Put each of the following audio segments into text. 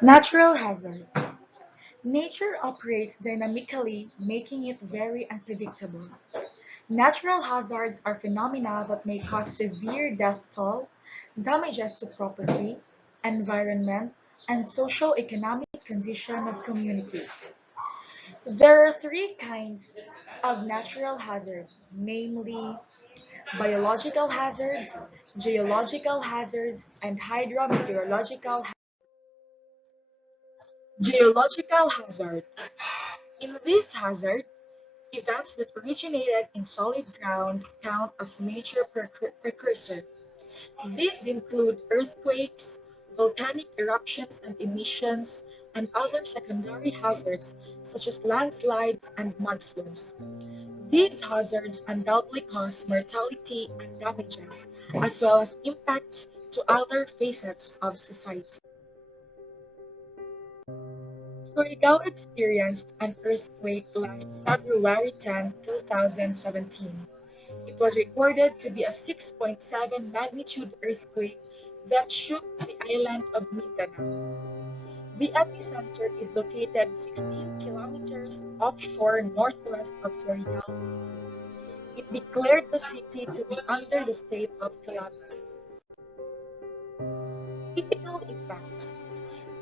Natural hazards. Nature operates dynamically, making it very unpredictable. Natural hazards are phenomena that may cause severe death toll, damages to property, environment, and socio-economic condition of communities. There are three kinds of natural hazard, namely biological hazards, geological hazards, and hydrometeorological Geological hazard. In this hazard, events that originated in solid ground count as major precursor. These include earthquakes, volcanic eruptions and emissions, and other secondary hazards such as landslides and mudflows. These hazards undoubtedly cause mortality and damages, as well as impacts to other facets of society. Surigao experienced an earthquake last February 10, 2017. It was recorded to be a 6.7 magnitude earthquake that shook the island of Mindanao. The epicenter is located 16 kilometers offshore northwest of Surigao City. It declared the city to be under the state of calamity. Physical impacts.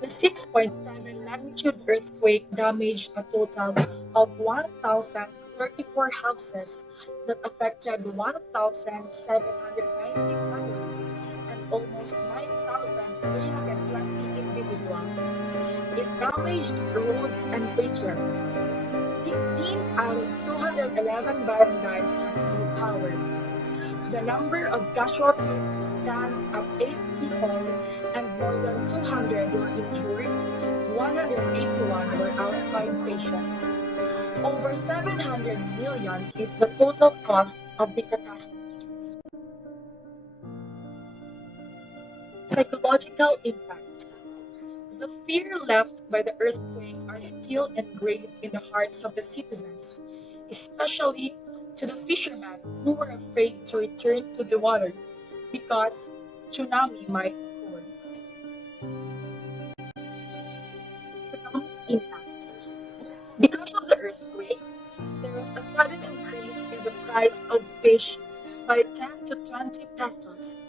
The 6.7 magnitude earthquake damaged a total of 1,034 houses that affected 1,790 families and almost 9,320 individuals. It damaged roads and bridges. 16 out of 211 barangays has no power. The number of casualties stands at 8 people and more than 200 were injured, 181 were outside patients. Over 700 million is the total cost of the catastrophe. Psychological impact. The fear left by the earthquake are still engraved in the hearts of the citizens, especially to the fishermen who were afraid to return to the water because tsunami might occur. Economic impact. Because of the earthquake, there was a sudden increase in the price of fish by 10 to 20 pesos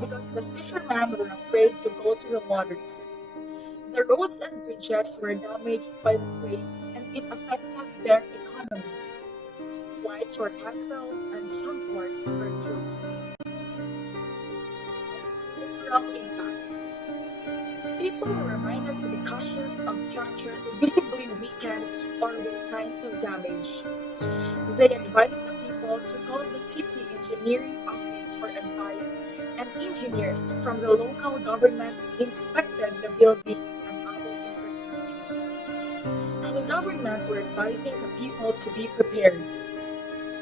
because the fishermen were afraid to go to the waters. The roads and bridges were damaged by the quake and it affected their economy. Flights were canceled and some ports were closed. Cultural impact. People were reminded to be cautious of structures visibly weakened or with signs of damage. They advised the people to call the city engineering office for advice, and engineers from the local government inspected the buildings and other infrastructures. Now the government were advising the people to be prepared.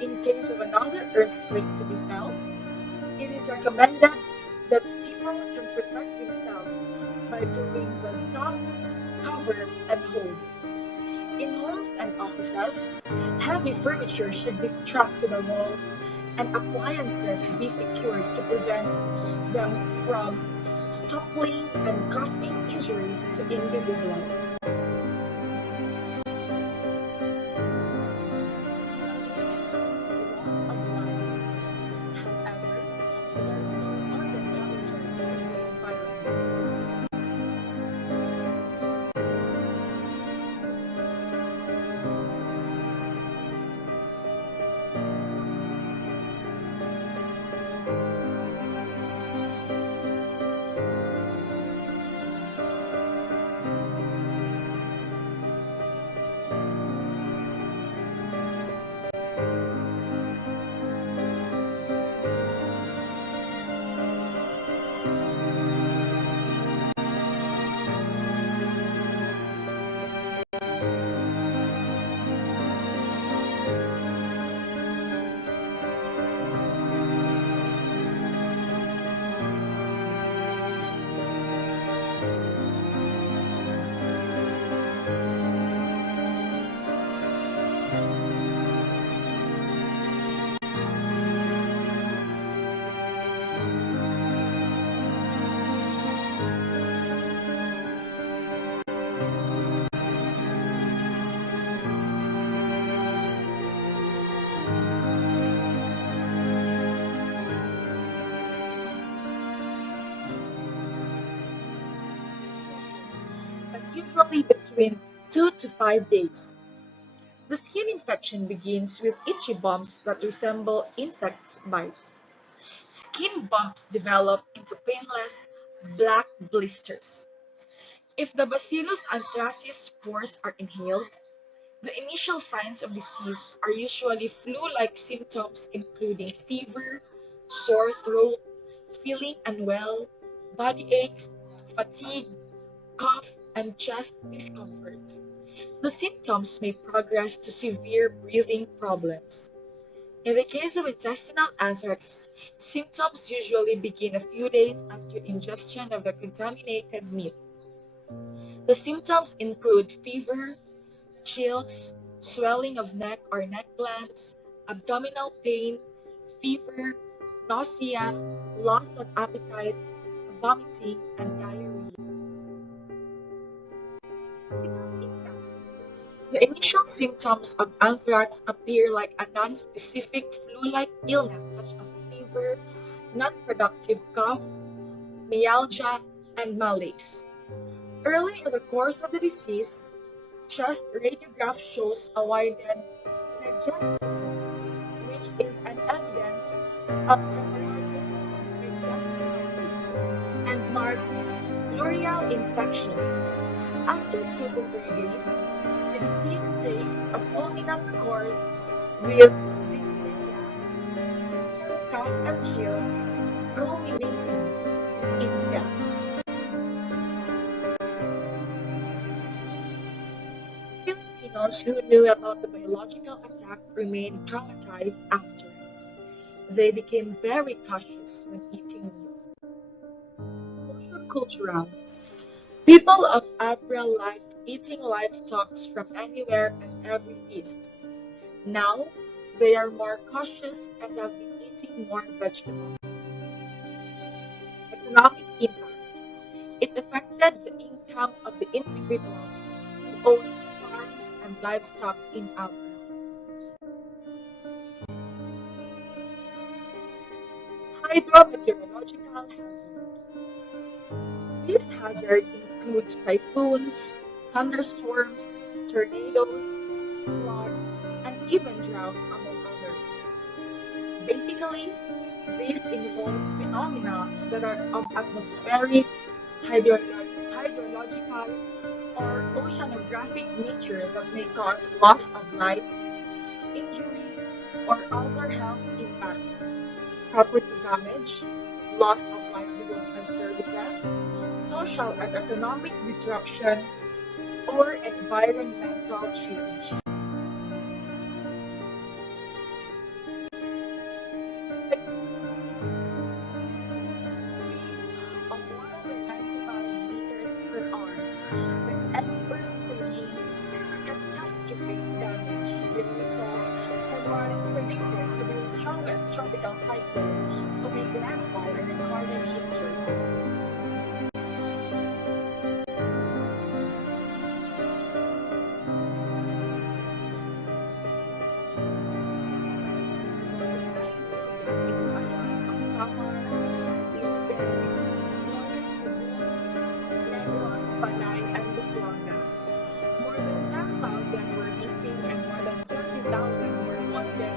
In case of another earthquake to be felt, it is recommended that people can protect themselves by doing the duck, cover, and hold. In homes and offices, heavy furniture should be strapped to the walls and appliances be secured to prevent them from toppling and causing injuries to individuals. Loss of lives. However, there is no organ damages in the environment. usually between 2 to 5 days. The skin infection begins with itchy bumps that resemble insect bites. Skin bumps develop into painless, black blisters. If the Bacillus anthracis spores are inhaled, the initial signs of disease are usually flu-like symptoms including fever, sore throat, feeling unwell, body aches, fatigue, cough, and chest discomfort. The symptoms may progress to severe breathing problems. In the case of intestinal anthrax, symptoms usually begin a few days after ingestion of the contaminated meat. The symptoms include fever, chills, swelling of neck or neck glands, abdominal pain, fever, nausea, loss of appetite, vomiting, and diarrhea. Physical impact. The initial symptoms of anthrax appear like a non-specific flu-like illness such as fever, non-productive cough, myalgia, and malaise. Early in the course of the disease, chest radiograph shows a widened mediastinum, which is an evidence of hemorrhagic mediastinitis and marked pleural infection. After 2 to 3 days, the disease takes a fulminant course with dyspnea, stringent cough and chills, culminating in death. Filipinos who knew about the biological attack remained traumatized after. They became very cautious when eating meat. Social-cultural. People of April liked eating livestock from anywhere and every feast. Now, they are more cautious and have been eating more vegetables. Economic impact. It affected the income of the individuals who owns farms and livestock in April. Hydrometeorological hazard. This hazard includes typhoons, thunderstorms, tornadoes, floods, and even drought, among others. Basically, this involves phenomena that are of atmospheric, hydrological, or oceanographic nature that may cause loss of life, injury, or other health impacts, property damage, loss of livelihoods and services, social and economic disruption, or environmental change. Winds of 195 meters per hour, with experts saying catastrophic damage will result from what is predicted to be the strongest tropical cyclone to make landfall in recorded history. More than 10,000 were missing and more than 20,000 were wounded.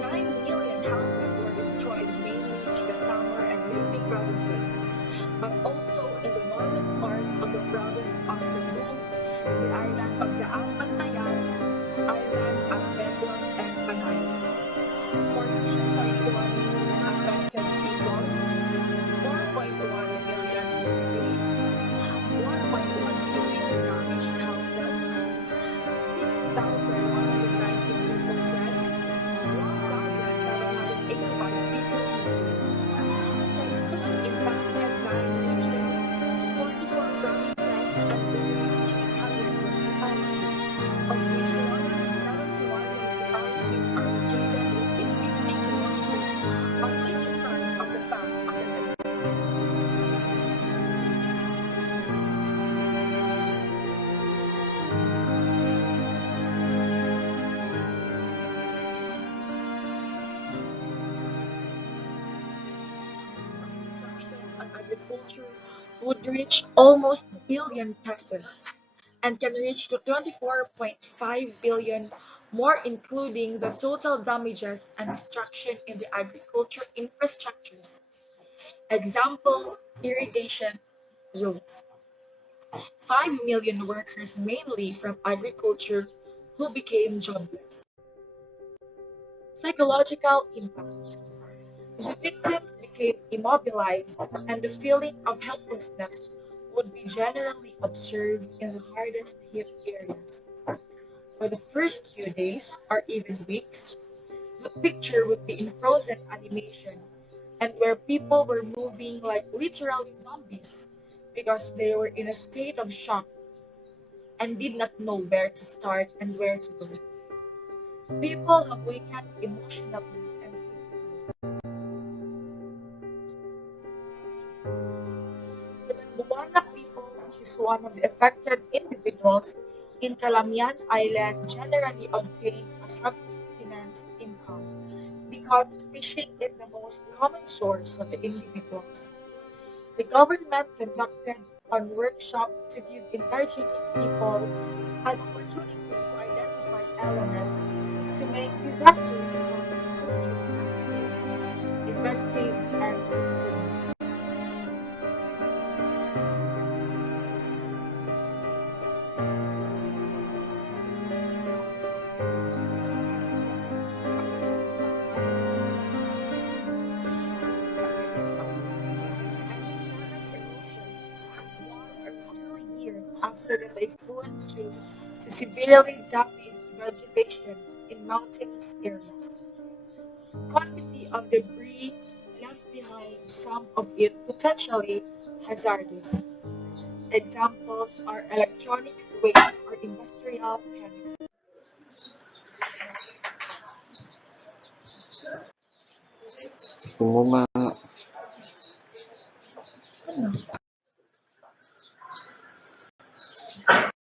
9 million houses were destroyed mainly in the Samar and Leyte provinces, but also in the northern part of the province of Cebu, the island of Daang Bantayan, island of Negros and Panay. 14.1 million affected people, 4.1 million displaced, 1.1 million damaged houses, 6,119 people dead, 1,785 people missing. Typhoon impacted 9 regions, 44 provinces, and nearly 600 municipalities, of which 171 municipalities are located within 50 kilometers on each side of the path of the typhoon. Construction and agriculture would reach almost billion pesos. and can reach to 24.5 billion more, including the total damages and destruction in the agriculture infrastructures. Example, irrigation roads. 5 million workers, mainly from agriculture, who became jobless. Psychological impact. The victims became immobilized, and the feeling of helplessness would be generally observed in the hardest hit areas. For the first few days, or even weeks, the picture would be in frozen animation, and where people were moving like literally zombies because they were in a state of shock and did not know where to start and where to go. People have weakened emotionally and physically. The Dambuana people is one of the affected individuals in Calamian Island generally obtain a subsistence income because fishing is the most common source of the individuals. The government conducted one workshop to give indigenous people an opportunity to identify elements to make disaster response approaches as safe, effective, and sustainable. One or 2 years after the typhoon to severely damage vegetation in mountainous areas. Quantity of debris left behind, some of it potentially hazardous. Examples are electronics waste or industrial chemicals. Umuma